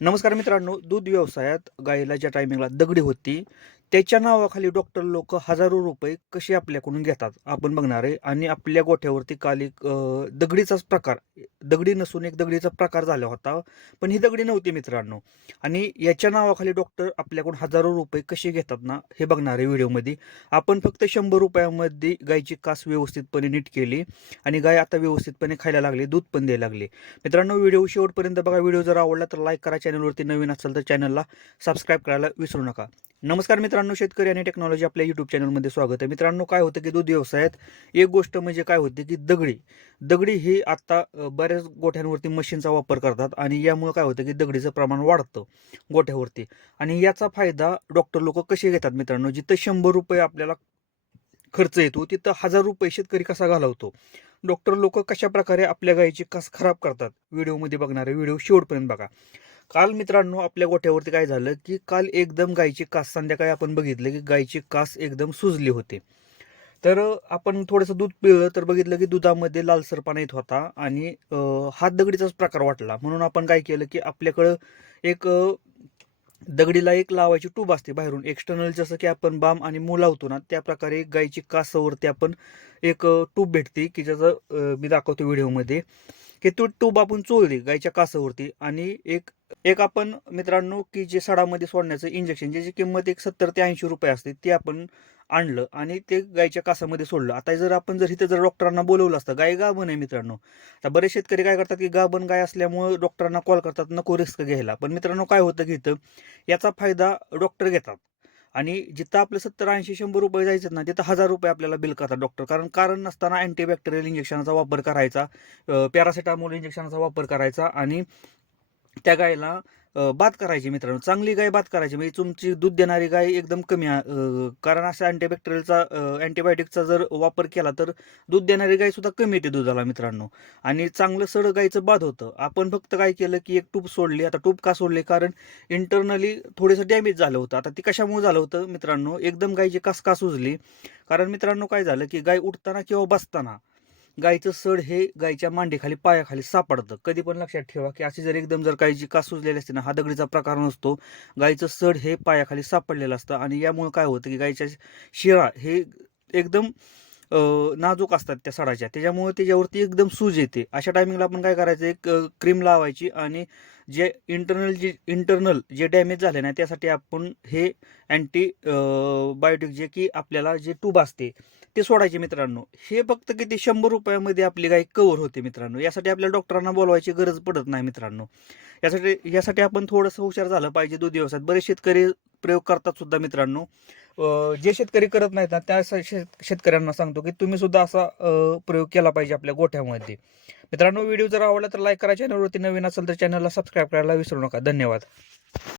नमस्कार मित्रांनो दूध व्यवसायात गाईला ज्या टायमिंगला दगडी होती त्याच्या नावाखाली डॉक्टर लोक हजारो रुपये कसे आपल्याकडून घेतात आपण बघणार आहे. आणि आपल्या गोठ्यावरती काल एक दगडीचाच प्रकार दगडी नसून एक दगडीचा प्रकार झाला होता. पण ही दगडी नव्हती मित्रांनो. आणि याच्या नावाखाली डॉक्टर आपल्याकडून हजारो रुपये कसे घेतात ना हे बघणार आहे व्हिडिओमध्ये. आपण फक्त शंभर रुपयामध्ये गायची कास व्यवस्थितपणे नीट केली. आणि गाय आता व्यवस्थितपणे खायला लागली दूध पण द्यायला लागले. मित्रांनो व्हिडिओ शेवटपर्यंत बघा. व्हिडिओ जर आवडला तर लाईक करा. चॅनलवरती नवीन असेल तर चॅनलला सबस्क्राईब करायला विसरू नका. नमस्कार मित्रांनो. मित्रांनो शेतकरी आणि टेक्नॉलॉजी आपल्या यूट्यूब चॅनलमध्ये स्वागत आहे. मित्रांनो काय होतं की दूध व्यवसायात एक गोष्ट म्हणजे काय होते की दगडी. दगडी ही आत्ता बऱ्याच गोठ्यांवरती मशीनचा वापर करतात आणि यामुळे काय होतं की दगडीचं प्रमाण वाढतं गोठ्यावरती. आणि याचा फायदा डॉक्टर लोक कसे घेतात मित्रांनो? जिथं शंभर रुपये आपल्याला खर्च येतो तिथं हजार रुपये शेतकरी कसा घालवतो? डॉक्टर लोक कशा प्रकारे आपल्या गायीची कस खराब करतात? व्हिडिओमध्ये बघणारे व्हिडिओ शेवटपर्यंत बघा. काल मित्रांनो आपल्या गोठ्यावरती काय झालं की काल एकदम गायची कास संध्याकाळी आपण बघितलं की गायची कास एकदम सुजली होती. तर आपण थोडंसं दूध पिळलं तर बघितलं की दुधामध्ये लालसरपणा येत होता आणि हात दगडीचाच प्रकार वाटला. म्हणून आपण काय केलं की आपल्याकडं एक दगडीला एक लावायची ट्यूब असते बाहेरून. एक्सटर्नल जसं की आपण बाम आणि मू लावतो ना त्या प्रकारे गायची कासावरती आपण एक ट्यूब भेटते की ज्याचं मी दाखवतो व्हिडिओमध्ये. की तो ट्यूब आपण चोळली गायच्या कासावरती आणि एक एक आपण मित्रांनो की जे सडामध्ये सोडण्याचं इंजेक्शन ज्याची किंमत एक सत्तर ते ऐंशी रुपये असते ते आपण आणलं आणि ते गायच्या कासामध्ये सोडलं. आता जर आपण जर इथं जर डॉक्टरांना बोलवलं असतं गाय गाभण आहे मित्रांनो. आता बरेच शेतकरी काय करतात की गाभण गाय असल्यामुळं डॉक्टरांना कॉल करतात नको रिस्क घ्यायला. पण मित्रांनो काय होतं की इथं याचा फायदा डॉक्टर घेतात. आणि जिथं आपलं सत्तर ऐंशी शंभर रुपये जायचं ना तिथं हजार रुपये आपल्याला बिल करतात डॉक्टर कारण कारण नसताना अँटीबॅक्टेरियल इंजेक्शनचा वापर करायचा पॅरासिटामोल इंजेक्शनचा वापर करायचा आणि त्या गायला बाद करायची मित्रांनो. चांगली गाय बाद करायची. म्हणजे तुमची दूध देणारी गाय एकदम कमी कारण असा अँटीबॅक्टेरियलचा अँटीबायोटिकचा जर वापर केला तर दूध देणारी गाय सुद्धा कमी येते दुधाला मित्रांनो. आणि चांगलं सड गायचं बाद होतं. आपण फक्त काय केलं की एक टूप सोडली. आता टूप का सोडली? कारण इंटरनली थोडंसं डॅमेज झालं होतं. आता ती कशामुळे झालं होतं मित्रांनो? एकदम गायची कास का सुजली. कारण मित्रांनो काय झालं की गाय उठताना किंवा बसताना गायचं सड हे गायच्या मांडीखाली पायाखाली सापडतं. कधी पण लक्षात ठेवा की अशी जर एकदम जर गायची कास सुजलेली असते ना हा दगडीचा प्रकार नसतो. गायचं सड हे पायाखाली सापडलेलं असतं आणि यामुळे काय होतं की गायच्या शिरा हे एकदम नाजूक असतात त्या सडाच्या. त्याच्यामुळे त्याच्यावरती एकदम सूज येते. अशा टायमिंगला आपण काय करायचं? एक क्रीम लावायची आणि जे इंटरनल जे इंटरनल जे डॅमेज झाले ना त्यासाठी आपण हे अँटी बायोटिक जे की आपल्याला जे ट्यूब असते ते सोडायचे मित्रांनो. हे फक्त किती? शंभर रुपयामध्ये आपली गाय कव्हर होते मित्रांनो. यासाठी आपल्या डॉक्टरांना बोलवायची गरज पडत नाही मित्रांनो. यासाठी यासाठी आपण थोडंसं हुशार झालं पाहिजे दूध व्यवसायात बरेच शेतकरी प्रयोग करतात सुद्धा मित्रांनो. जे शेतकरी करत नाहीत ना त्या शेतकऱ्यांना सांगतो की तुम्ही सुद्धा असा प्रयोग केला पाहिजे आपल्या गोठ्यामध्ये. मित्रांनो व्हिडिओ जर आवडला तर लाईक करा चॅनलवरती नवीन असेल तर चॅनलला सबस्क्राईब करायला विसरू नका. धन्यवाद.